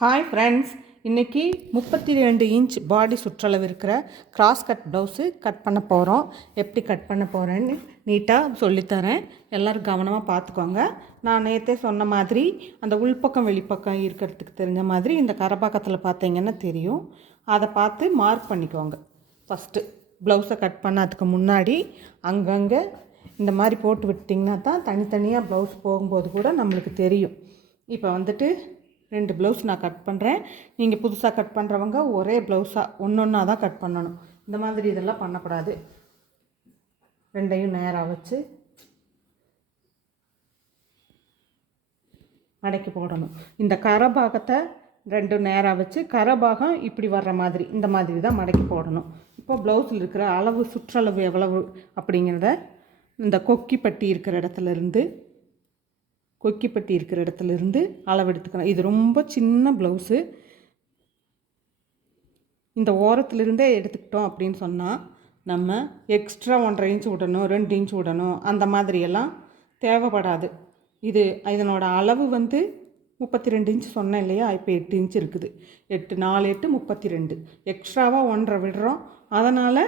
Hi friends இன்றைக்கி முப்பத்தி ரெண்டு இன்ச் பாடி சுற்றளவு இருக்கிற கிராஸ் கட் ப்ளவுஸு கட் பண்ண போகிறோம் எப்படி கட் பண்ண போகிறேன்னு நீட்டாக சொல்லித்தரேன். எல்லோரும் கவனமாக பார்த்துக்கோங்க. நான் நேற்றே சொன்ன மாதிரி அந்த உள்பக்கம் வெளிப்பக்கம் இருக்கிறதுக்கு தெரிஞ்ச மாதிரி இந்த கரபாக்கத்தில் பார்த்தீங்கன்னா தெரியும். அதை பார்த்து மார்க் பண்ணிக்கோங்க. ஃபஸ்ட்டு ப்ளவுஸை கட் பண்ணதுக்கு முன்னாடி அங்கங்கே இந்த மாதிரி போட்டு விட்டிங்கன்னா தான் தனித்தனியாக ப்ளவுஸ் போகும்போது கூட நம்மளுக்கு தெரியும். இப்போ வந்துட்டு ரெண்டு ப்ளவுஸ் நான் கட் பண்ணுறேன் நீங்கள் புதுசாக கட் பண்ணுறவங்க ஒரே ப்ளவுஸாக ஒன்று ஒன்றா தான் கட் பண்ணணும். இந்த மாதிரி இதெல்லாம் பண்ணக்கூடாது. ரெண்டையும் நேராக வச்சு மடக்கி போடணும். இந்த கரபாகத்தை ரெண்டும் நேராக வச்சு கரபாகம் இப்படி வர்ற மாதிரி இந்த மாதிரி தான் மடக்கி போடணும். இப்போ ப்ளவுஸில் இருக்கிற அளவு சுற்றளவு எவ்வளவு அப்படிங்கிறத இந்த கொக்கி பட்டி இருக்கிற இடத்துல இருந்து கொக்கிப்பட்டி இருக்கிற இடத்துல இருந்து அளவு இது ரொம்ப சின்ன ப்ளவுஸு இந்த ஓரத்துலேருந்தே எடுத்துக்கிட்டோம் அப்படின்னு சொன்னால் நம்ம எக்ஸ்ட்ரா ஒன்றரை இன்ச் விடணும் ரெண்டு இன்ச் விடணும் அந்த மாதிரியெல்லாம் தேவைப்படாது. இது இதனோட அளவு வந்து முப்பத்தி ரெண்டு இன்ச் சொன்னேன் இல்லையா? இப்போ எட்டு இன்ச் இருக்குது. எட்டு நாலு எட்டு முப்பத்தி ரெண்டு எக்ஸ்ட்ராவாக ஒன்றரை விடுறோம். அதனால்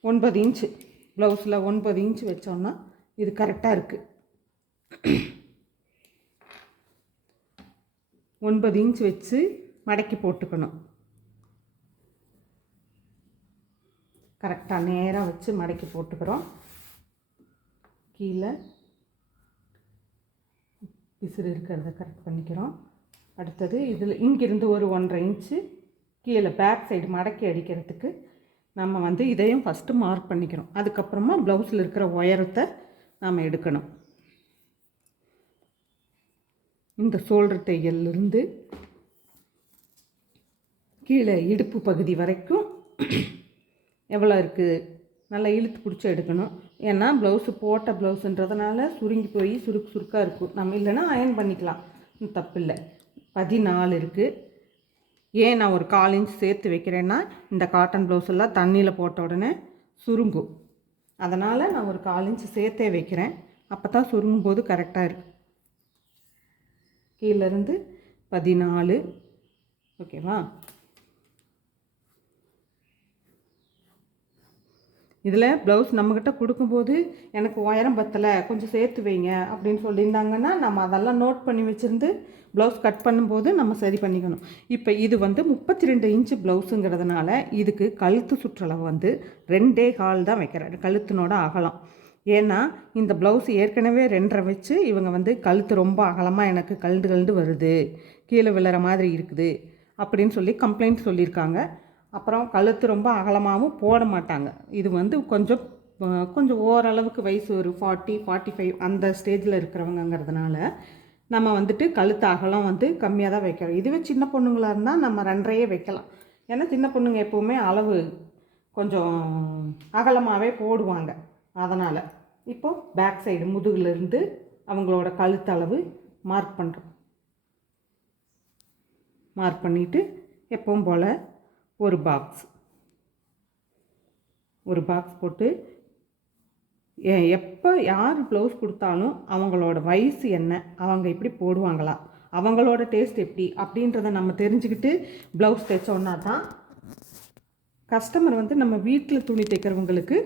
ஒன்பது இன்ச்சு ப்ளவுஸில் ஒன்பது இன்ச் வச்சோன்னா இது கரெக்டாக இருக்குது ஒன்பது இன்ச் வச்சு மடக்கி போட்டுக்கணும். கரெக்டாக நேராக வச்சு மடக்கி போட்டுக்கிறோம். கீழே பிசுறு இருக்கிறத கரெக்ட் பண்ணிக்கிறோம். அடுத்தது இதில் இங்கிருந்து ஒரு ஒன்றரை இன்ச்சு கீழே பேக் சைடு மடக்கி அடிக்கிறதுக்கு நம்ம வந்து இதையும் ஃபஸ்ட்டு மார்க் பண்ணிக்கிறோம் அதுக்கப்புறமா ப்ளவுஸில் இருக்கிற உயரத்தை நாம் எடுக்கணும். இந்த சோல்டர் தையல்லிருந்து கீழே இடுப்பு பகுதி வரைக்கும் எவ்வளோ இருக்குது நல்லா இழுத்து பிடிச்சி எடுக்கணும். ஏன்னா ப்ளவுஸு போட்ட ப்ளவுஸுன்றதுனால சுருங்கி போய் சுருக்கு சுருக்காக இருக்கும். நம்ம இல்லைன்னா அயன் பண்ணிக்கலாம். தப்பு இல்லை. பதினாலு இருக்குது ஏன் நான் ஒரு கால் இன்ச் சேர்த்து வைக்கிறேன்னா இந்த காட்டன் ப்ளவுஸ் எல்லாம் தண்ணியில் போட்ட உடனே சுருங்கும். அதனால் நான் ஒரு கால் இன்ச் சேர்த்தே வைக்கிறேன். அப்போ தான் சுருங்கும் போது கரெக்டாக இருக்குது கீழேருந்து பதினாலு. ஓகேவா? இதில் ப்ளவுஸ் நம்மக்கிட்ட கொடுக்கும்போது எனக்கு உயரம் பத்தலை கொஞ்சம் சேர்த்து வைங்க அப்படின்னு சொல்லியிருந்தாங்கன்னா நம்ம அதெல்லாம் நோட் பண்ணி வச்சுருந்து ப்ளவுஸ் கட் பண்ணும்போது நம்ம சரி பண்ணிக்கணும். இப்போ இது வந்து முப்பத்தி ரெண்டு இன்ச்சு ப்ளவுஸுங்கிறதுனால இதுக்கு கழுத்து சுற்றளவு வந்து ரெண்டே கால் தான் வைக்கிறேன். கழுத்தினோட அகலம். ஏன்னா இந்த ப்ளவுஸ் ஏற்கனவே ரெண்டரை வச்சு இவங்க வந்து கழுத்து ரொம்ப அகலமாக எனக்கு கழுந்து கழுந்து வருது. கீழே விழுற மாதிரி இருக்குது. அப்படின்னு சொல்லி கம்ப்ளைண்ட் சொல்லியிருக்காங்க. அப்புறம் கழுத்து ரொம்ப அகலமாகவும் போட மாட்டாங்க. இது வந்து கொஞ்சம் கொஞ்சம் ஓரளவுக்கு வயசு ஒரு ஃபார்ட்டி ஃபார்ட்டி ஃபைவ் அந்த ஸ்டேஜில் இருக்கிறவங்கங்கிறதுனால நம்ம வந்துட்டு கழுத்து அகலம் வந்து கம்மியாக தான் வைக்கிறோம். இதுவே சின்ன பொண்ணுங்களாக இருந்தால் நம்ம ரெண்டரையே வைக்கலாம். ஏன்னா சின்ன பொண்ணுங்க எப்போவுமே அளவு கொஞ்சம் அகலமாகவே போடுவாங்க. அதனால் இப்போது பேக் சைடு முதுகுலேருந்து அவங்களோட கழுத்தளவு மார்க் பண்ணுறோம் மார்க் பண்ணிவிட்டு எப்பவும் போல் ஒரு பாக்ஸ் ஒரு பாக்ஸ் போட்டு எப்போ யார் ப்ளவுஸ் கொடுத்தாலும் அவங்களோட வயசு என்ன அவங்க எப்படி போடுவாங்களா அவங்களோட டேஸ்ட் எப்படி அப்படின்றத நம்ம தெரிஞ்சுக்கிட்டு ப்ளவுஸ் தைச்சோன்னா தான் கஸ்டமர் வந்து நம்ம வீட்டில் துணி தைக்கிறவங்களுக்கு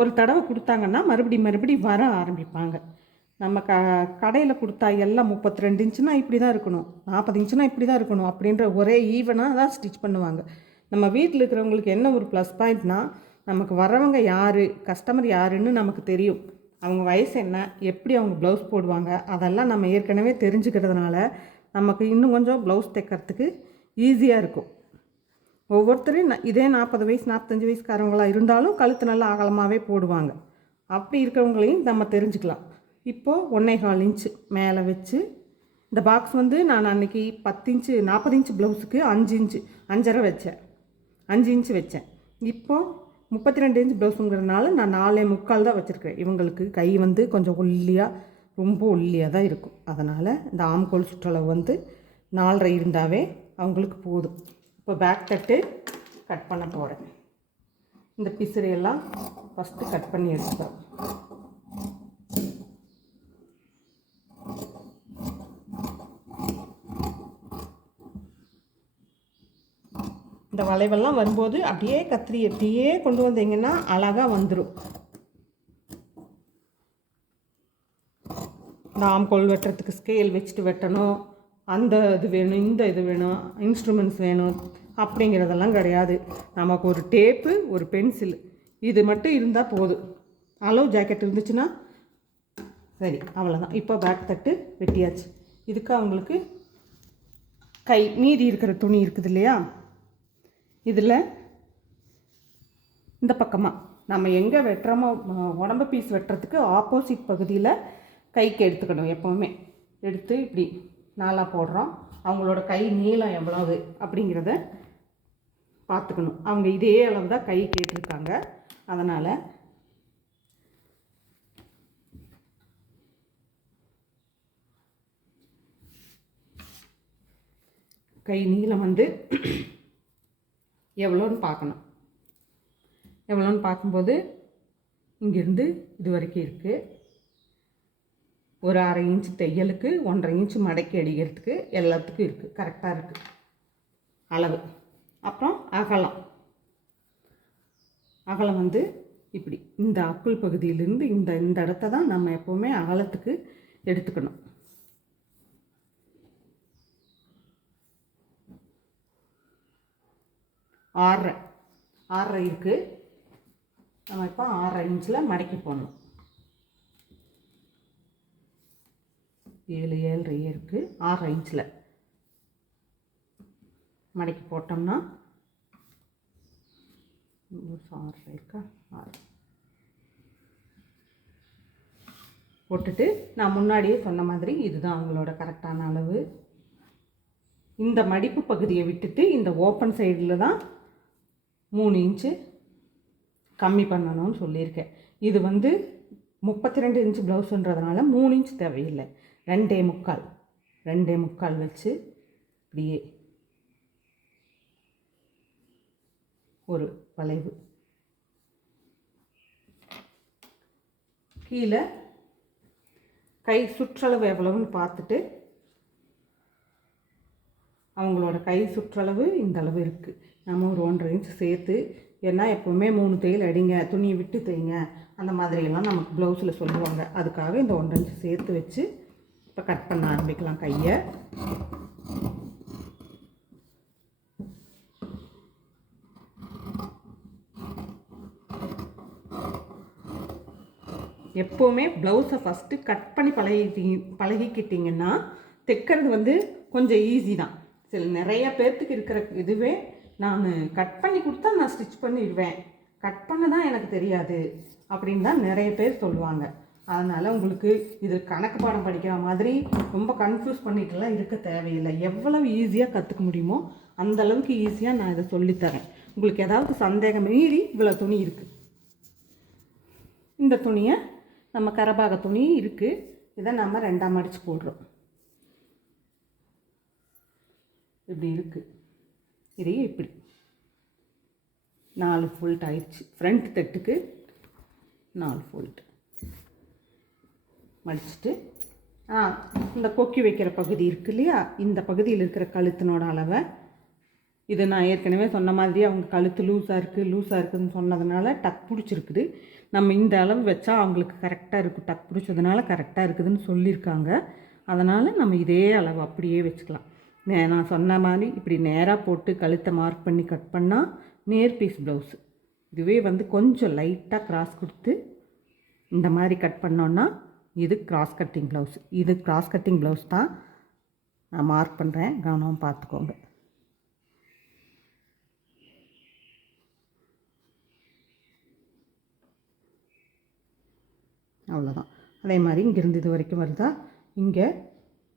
ஒரு தடவை கொடுத்தாங்கன்னா மறுபடி மறுபடி வர ஆரம்பிப்பாங்க. நம்ம க கடையில் கொடுத்தா எல்லாம் முப்பத்தி ரெண்டு இன்ச்சுனா இப்படி தான் இருக்கணும் நாற்பது இன்ச்சுனா இப்படி தான் இருக்கணும் அப்படின்ற ஒரே ஈவனாக தான் ஸ்டிச் பண்ணுவாங்க. நம்ம வீட்டில் இருக்கிறவங்களுக்கு என்ன ஒரு ப்ளஸ் பாயிண்ட்னா நமக்கு வரவங்க யார் கஸ்டமர் யாருன்னு நமக்கு தெரியும். அவங்க வயசு என்ன எப்படி அவங்க ப்ளவுஸ் போடுவாங்க அதெல்லாம் நம்ம ஏற்கனவே தெரிஞ்சுக்கிறதுனால நமக்கு இன்னும் கொஞ்சம் ப்ளவுஸ் தைக்கிறதுக்கு ஈஸியாக இருக்கும். ஒவ்வொருத்தரையும் இதே நாற்பது வயசு நாற்பத்தஞ்சு வயசுக்காரவங்களாக இருந்தாலும் கழுத்து நல்லா அகலமாகவே போடுவாங்க. அப்படி இருக்கிறவங்களையும் நம்ம தெரிஞ்சுக்கலாம். இப்போது ஒன்றே கால் இன்ச்சு மேலே வச்சு இந்த பாக்ஸ் வந்து நான் அன்றைக்கி பத்து இன்ச்சு நாற்பது இன்ச்சு ப்ளவுஸுக்கு அஞ்சு இன்ச்சு அஞ்சரை வச்சேன். அஞ்சு இன்ச்சு வச்சேன். இப்போது முப்பத்தி ரெண்டு இன்ச்சு ப்ளவுஸுங்கிறதுனால நான் நாலே முக்கால் தான் வச்சுருக்கேன் இவங்களுக்கு கை வந்து கொஞ்சம் ஒல்லியாக ரொம்ப ஒல்லியாக தான் இருக்கும். அதனால் இந்த ஆம்கோல் சுற்றளவு வந்து நாலரை இருந்தாவே அவங்களுக்கு போதும். இப்போ பேக் தட்டு கட் பண்ண போகிறேன் இந்த பிசிறையெல்லாம் ஃபஸ்ட்டு கட் பண்ணி எடுத்துக்கிறோம் இந்த வளைவெல்லாம் வரும்போது அப்படியே கத்திரி அப்படியே கொண்டு வந்தீங்கன்னா அழகாக வந்துடும் நாம் கொள் வெட்டுறதுக்கு ஸ்கேல் வச்சுட்டு வெட்டணும். அந்த இது வேணும் இந்த இது வேணும் இன்ஸ்ட்ருமெண்ட்ஸ் வேணும் அப்படிங்கிறதெல்லாம் கிடையாது. நமக்கு ஒரு டேப்பு ஒரு பென்சில் இது மட்டும் இருந்தால் போதும். அளவு ஜாக்கெட் இருந்துச்சுன்னா? சரி அவ்வளோதான் இப்போ பேக் தட்டு வெட்டியாச்சு. இதுக்கு அவங்களுக்கு கை மீதி இருக்கிற துணி இருக்குது இல்லையா? இதில் இந்த பக்கமாக நம்ம எங்கே வெட்டுறோமோ உடம்பு பீஸ் வெட்டுறதுக்கு ஆப்போசிட் பகுதியில் கைக்கு எடுத்துக்கணும் எப்போவுமே. எடுத்து இப்படி நாலாக போடுறோம். அவங்களோட கை நீளம் எவ்வளவு அப்படிங்கிறத பார்த்துக்கணும். அவங்க இதே அளவு தான் கை கேட்டிருக்காங்க. அதனால் கை நீளம் வந்து எவ்வளோன்னு பார்க்கணும். எவ்வளோன்னு பார்க்கும்போது இங்கேருந்து இது வரைக்கும் இருக்குது ஒரு அரை இன்ச் தையலுக்கு ஒன்றரை இன்ச் மடக்கி அடிக்கிறதுக்கு எல்லாத்துக்கும் இருக்குது கரெக்டாக இருக்குது அளவு. அப்புறம் அகலம். அகலம் வந்து இப்படி. இந்த அக்குள் பகுதியிலிருந்து இந்த இந்த இடத்த தான் நம்ம எப்போவுமே அகலத்துக்கு எடுத்துக்கணும். ஆறரை ஆறரை இருக்குது நம்ம இப்போ ஆறரை இன்ச்சில் மடக்கி போடணும். ஏழு ஏழரை இருக்குது ஆறு இன்ச்சில் மடக்கி போட்டோம்னா ஆறரை இருக்கா? ஆறு. போட்டுட்டு நான் முன்னாடியே சொன்ன மாதிரி இதுதான் அவங்களோட கரெக்டான அளவு. இந்த மடிப்பு பகுதியை விட்டுட்டு இந்த ஓப்பன் சைடில் தான் மூணு இன்ச்சு கம்மி பண்ணணும்னு சொல்லியிருக்கேன். இது வந்து முப்பத்தி ரெண்டு இன்ச்சு ப்ளவுஸுன்றதுனால மூணு இன்ச் தேவையில்லை. ரெண்டே முக்கால். ரெண்டே முக்கால் வச்சு இப்படியே ஒரு வளைவு. கீழே கை சுற்றளவு எவ்வளவுன்னு பார்த்துட்டு அவங்களோட கை சுற்றளவு இந்த அளவு இருக்குது நம்ம ஒரு ஒன்றரை இன்ச் சேர்த்து ஏன்னா எப்போவுமே மூணு தையல் அடிங்க துணியை விட்டு தைங்க அந்த மாதிரியெல்லாம் நமக்கு ப்ளவுஸில் சொல்லுவாங்க. அதுக்காக இந்த ஒன்றரை இன்ச் சேர்த்து வச்சு இப்போ கட் பண்ண ஆரம்பிக்கலாம் கையை. எப்போவுமே ப்ளவுஸை ஃபஸ்ட்டு கட் பண்ணி பழகி பழகிக்கிட்டிங்கன்னா தைக்கிறது வந்து கொஞ்சம் ஈஸி தான். சில நிறைய பேர்த்துக்கு இருக்கிற இதுவே நான் கட் பண்ணி கொடுத்தா நான் ஸ்டிச் பண்ணிடுவேன். கட் பண்ண தான் எனக்கு தெரியாது அப்படின்னு தான் நிறைய பேர் சொல்லுவாங்க. அதனால் உங்களுக்கு இது கணக்கு பாடம் படிக்கிற மாதிரி ரொம்ப கன்ஃபியூஸ் பண்ணிட்டுலாம் இருக்க தேவையில்லை. எவ்வளவு ஈஸியாக கற்றுக்க முடியுமோ அந்த அளவுக்கு ஈஸியாக நான் இதை சொல்லித்தரேன். உங்களுக்கு ஏதாவது சந்தேகம் மீறி இவ்வளோ துணி இருக்குது இந்த துணியை நம்ம கரபாக துணி இருக்குது இதை நம்ம ரெண்டாம் அடித்து போடுறோம். இப்படி இருக்குது இதே இப்படி. நாலு ஃபோல்ட் ஆயிடுச்சு. ஃப்ரண்ட் தட்டுக்கு நாலு ஃபோல்ட் மடிச்சுட்டு ஆ இந்த கொக்கி வைக்கிற பகுதி இருக்கு இல்லையா? இந்த பகுதியில் இருக்கிற கழுத்தினோட அளவை. இது நான் ஏற்கனவே சொன்ன மாதிரி அவங்க கழுத்து லூஸாக இருக்குது லூஸாக இருக்குதுன்னு சொன்னதுனால டக் பிடிச்சிருக்குது. நம்ம இந்த அளவு வச்சா அவங்களுக்கு கரெக்டாக இருக்கும். டக் பிடிச்சதுனால கரெக்டாக இருக்குதுன்னு சொல்லியிருக்காங்க. அதனால் நம்ம இதே அளவு அப்படியே வச்சுக்கலாம். நே- நான் சொன்ன மாதிரி இப்படி நேராக போட்டு கழுத்தை மார்க் பண்ணி கட் பண்ணால் நேர் பீஸ் ப்ளவுஸு இதுவே வந்து கொஞ்சம் லைட்டாக கிராஸ் கொடுத்து இந்த மாதிரி கட் பண்ணோன்னா இது கிராஸ் கட்டிங் ப்ளவுஸ் இது கிராஸ் கட்டிங் ப்ளவுஸ் தான் நான் மார்க் பண்ணுறேன் கவனமாக பார்த்துக்கோங்க. அவ்வளோதான் அதே மாதிரி இங்கேருந்து இது வரைக்கும் வருதா? இங்கே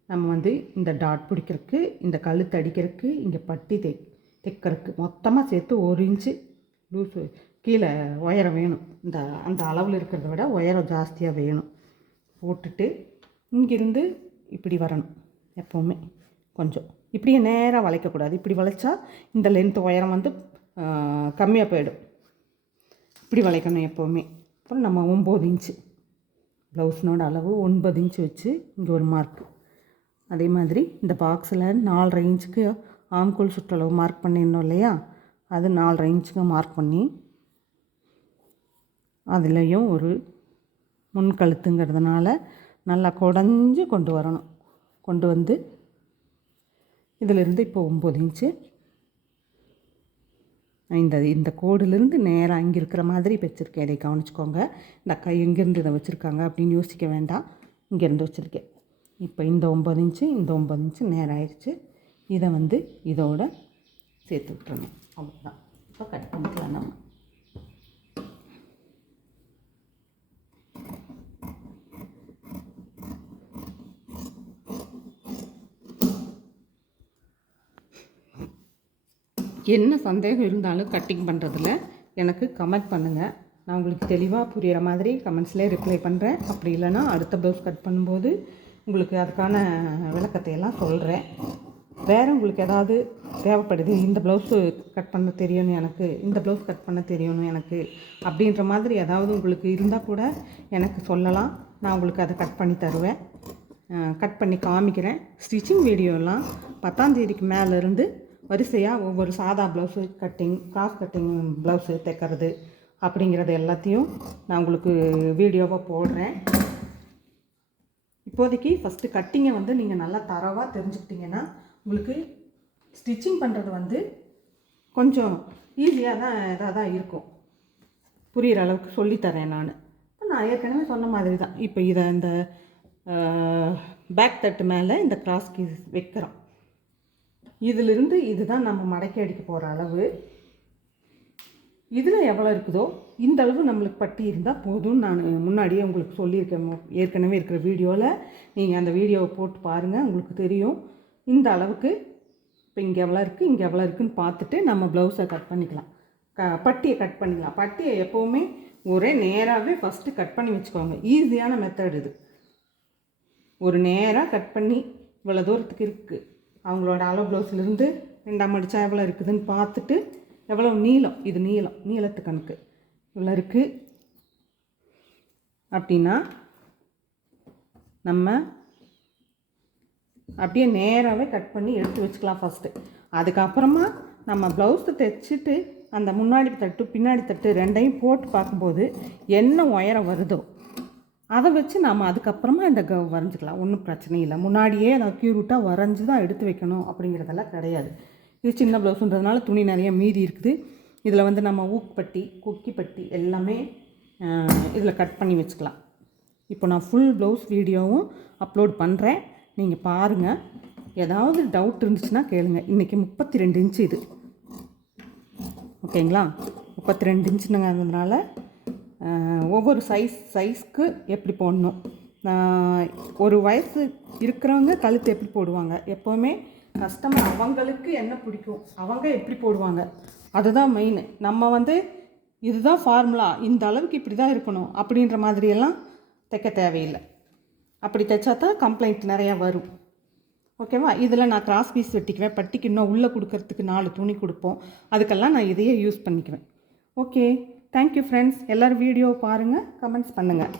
நம்ம வந்து இந்த டாட் பிடிக்கிறதுக்கு இந்த கழுத்து அடிக்கிறதுக்கு இங்கே பட்டி தை தைக்கிறதுக்கு மொத்தமாக சேர்த்து ஒரு இன்ச்சு லூஸு கீழே உயரம் வேணும். இந்த அந்த அளவில் இருக்கிறத விட உயரம் ஜாஸ்தியாக வேணும். போட்டுட்டு இங்கிருந்து இப்படி வரணும் எப்போவுமே. கொஞ்சம். இப்படியே நேராக வளைக்கக்கூடாது. இப்படி வளைச்சா இந்த லென்த் உயரம் வந்து கம்மியாக போயிடும். இப்படி வளைக்கணும் எப்போவுமே. அப்புறம் நம்ம ஒம்பது இன்ச்சு. ப்ளவுஸ்னோட அளவு ஒன்பது இன்ச்சு வச்சு இங்கே ஒரு மார்க் அதே மாதிரி இந்த பாக்ஸில் நாலரை இன்ச்சுக்கு ஆம்கோல் சுற்றளவு மார்க் பண்ணியிருந்தோம் இல்லையா? அது நாலரை இன்ச்சுக்கு மார்க் பண்ணி அதுலேயும் ஒரு முன் கழுத்துங்கிறதுனால நல்லா குடஞ்சி கொண்டு வரணும். கொண்டு வந்து இதிலிருந்து இப்போ ஒம்பது இன்ச்சு இந்த இந்த கோடிலிருந்து நேராக இங்கே இருக்கிற மாதிரி வச்சுருக்கேன் இதை கவனிச்சுக்கோங்க. இந்த அக்கா எங்கேருந்து இதை வச்சுருக்காங்க அப்படின்னு யோசிக்க வேண்டாம். இங்கேருந்து வச்சுருக்கேன். இப்போ இந்த ஒம்பது இன்ச்சு இந்த ஒம்பது இன்ச்சு நேரம் ஆயிடுச்சு இதை வந்து இதோட சேர்த்து விட்டுறணும். அவ்வளோதான் இப்போ கட் பண்ணிக்கலாம் நம்ம. என்ன சந்தேகம் இருந்தாலும் கட்டிங் பண்ணுறதுல எனக்கு கமெண்ட் பண்ணுங்கள் நான் உங்களுக்கு தெளிவாக புரிகிற மாதிரி கமெண்ட்ஸ்லேயே ரிப்ளை பண்ணுறேன் அப்படி இல்லைன்னா அடுத்த ப்ளவுஸ் கட் பண்ணும்போது உங்களுக்கு அதுக்கான விளக்கத்தை எல்லாம் சொல்கிறேன் வேறு உங்களுக்கு ஏதாவது தேவைப்படுது இந்த ப்ளவுஸு கட் பண்ண தெரியணும் எனக்கு இந்த ப்ளவுஸ் கட் பண்ண தெரியணும் எனக்கு அப்படின்ற மாதிரி ஏதாவது உங்களுக்கு இருந்தால் கூட எனக்கு சொல்லலாம். நான் உங்களுக்கு அதை கட் பண்ணி தருவேன். கட் பண்ணி காமிக்கிறேன். ஸ்டிச்சிங் வீடியோலாம் பத்தாந்தேதிக்கு மேலேருந்து வரிசையாக ஒவ்வொரு சாதா blouse cutting cross cutting blouse தைக்கிறது அப்படிங்கிறது எல்லாத்தையும் நான் உங்களுக்கு வீடியோவாக போடுறேன். இப்போதைக்கு ஃபஸ்ட்டு கட்டிங்கை வந்து நீங்கள் நல்லா தரவாக தெரிஞ்சுக்கிட்டிங்கன்னா உங்களுக்கு ஸ்டிச்சிங் பண்ணுறது வந்து கொஞ்சம் ஈஸியாக தான் இதாக தான் இருக்கும். புரிகிற அளவுக்கு சொல்லித்தரேன் நான். இப்போ நான் ஏற்கனவே சொன்ன மாதிரி தான் இப்போ இதை இந்த பேக் தட்டு மேலே இந்த க்ராஸ்க்கு வைக்கிறோம். இதிலிருந்து இதுதான் நம்ம மடக்கி அடிக்க போகிற அளவு. இதில் எவ்வளோ இருக்குதோ இந்த அளவு நம்மளுக்கு பட்டி இருந்தால் போதும்னு நான் முன்னாடியே உங்களுக்கு சொல்லியிருக்கேன். ஏற்கனவே இருக்கிற வீடியோவில் நீங்கள் அந்த வீடியோவை போட்டு பாருங்கள் உங்களுக்கு தெரியும். இந்த அளவுக்கு இப்போ இங்கே எவ்வளோ இருக்குது இங்கே எவ்வளோ இருக்குதுன்னு பார்த்துட்டு நம்ம ப்ளவுஸை கட் பண்ணிக்கலாம். க பட்டியை கட் பண்ணிக்கலாம். பட்டியை எப்போவுமே ஒரே நேராகவே ஃபஸ்ட்டு கட் பண்ணி வச்சுக்கோங்க. ஈஸியான மெத்தட் இது. ஒரு நேராக கட் பண்ணி இவ்வளோ தூரத்துக்கு இருக்குது அவங்களோட அளவு ப்ளவுஸ்லேருந்து ரெண்டாம் அடித்தா எவ்வளோ இருக்குதுன்னு பார்த்துட்டு எவ்வளோ நீளம்? இது நீளம். நீளத்து கணக்கு. இவ்வளோ இருக்குது அப்படின்னா நம்ம அப்படியே நேராகவே கட் பண்ணி எடுத்து வச்சுக்கலாம் ஃபஸ்ட்டு அதுக்கப்புறமா நம்ம ப்ளவுஸை தைச்சிட்டு அந்த முன்னாடி தட்டு பின்னாடி தட்டு ரெண்டையும் போட்டு பார்க்கும்போது என்ன உயரம் வருதோ அதை வச்சு நாம் அதுக்கப்புறமா இந்த க வரைஞ்சிக்கலாம். ஒன்றும் பிரச்சனை இல்லை. முன்னாடியே அதை க்யூரூட்டாக வரைஞ்சி தான் எடுத்து வைக்கணும் அப்படிங்கிறதெல்லாம் கிடையாது. இது சின்ன ப்ளவுஸுன்றதுனால துணி நிறைய மீதி இருக்குது. இதில் வந்து நம்ம ஊக்குப்பட்டி குக்கிப்பட்டி எல்லாமே இதில் கட் பண்ணி வச்சுக்கலாம். இப்போ நான் ஃபுல் ப்ளவுஸ் வீடியோவும் அப்லோட் பண்ணுறேன் நீங்கள் பாருங்கள் ஏதாவது டவுட் இருந்துச்சுன்னா கேளுங்க. இன்றைக்கி முப்பத்தி ரெண்டு இன்ச்சு இது. ஓகேங்களா முப்பத்தி ரெண்டு இன்ச்சுனுங்கிறதுனால ஒவ்வொரு சைஸ் சைஸ்க்கு எப்படி போடணும்? ஒரு வயசு இருக்கிறவங்க கழுத்து எப்படி போடுவாங்க? எப்போவுமே கஸ்டமர் அவங்களுக்கு என்ன பிடிக்கும்? அவங்க எப்படி போடுவாங்க? அதுதான் மெயின் நம்ம வந்து இதுதான் ஃபார்முலா இந்த அளவுக்கு இப்படி தான் இருக்கணும் அப்படின்ற மாதிரியெல்லாம் தைக்க தேவையில்லை. அப்படி தைச்சா தான் கம்ப்ளைண்ட் நிறையா வரும். ஓகேவா இதில் நான் கிராஸ் பீஸ் வெட்டிக்குவேன். பட்டிக்கு இன்னும் உள்ளே கொடுக்கறதுக்கு நாலு துணி கொடுப்போம். அதுக்கெல்லாம் நான் இதையே யூஸ் பண்ணிக்குவேன். ஓகே தேங்க்யூ ஃப்ரெண்ட்ஸ் எல்லோரும் வீடியோ பாருங்கள் கமெண்ட்ஸ் பண்ணுங்கள்